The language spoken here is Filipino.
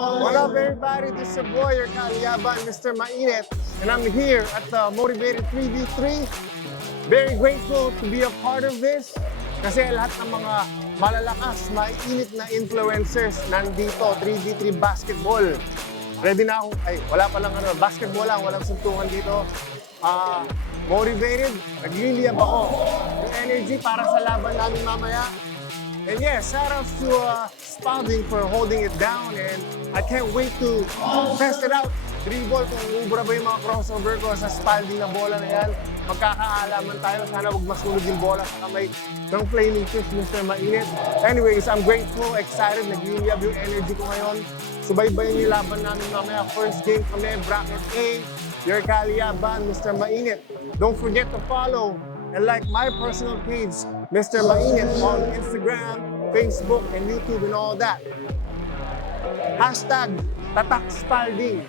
What up, everybody? This is your boy, your Kaliyaban, Mr. Mainit, and I'm here at the Motivated 3v3. Very grateful to be a part of this kasi lahat ng mga malalakas, mainit na influencers nandito, 3v3 basketball. Ready na ako. Ay, wala pa lang basketball lang, walang suntukan dito. Motivated, nagliliyab ako. Yung energy para sa laban namin mamaya. And yes, shout outs to Spalding for holding it down, and I can't wait to test it out. Dribble, kung ubra ba yung mga crossover ko sa Spalding na bola na yan. Magkakaalaman tayo, sana huwag masunog yung bola sa kamay ng Flaming Fish, Mr. Mainit. Anyways, I'm grateful, excited, nagliliyab yung energy ko ngayon. Subaybayan yung laban namin mamaya. First game kami, bracket A, your Kaliyaban, Mr. Mainit. Don't forget to follow and like my personal page, Mr. Mainit, on Instagram, Facebook, and YouTube, and all that. Hashtag Tatak Spalding.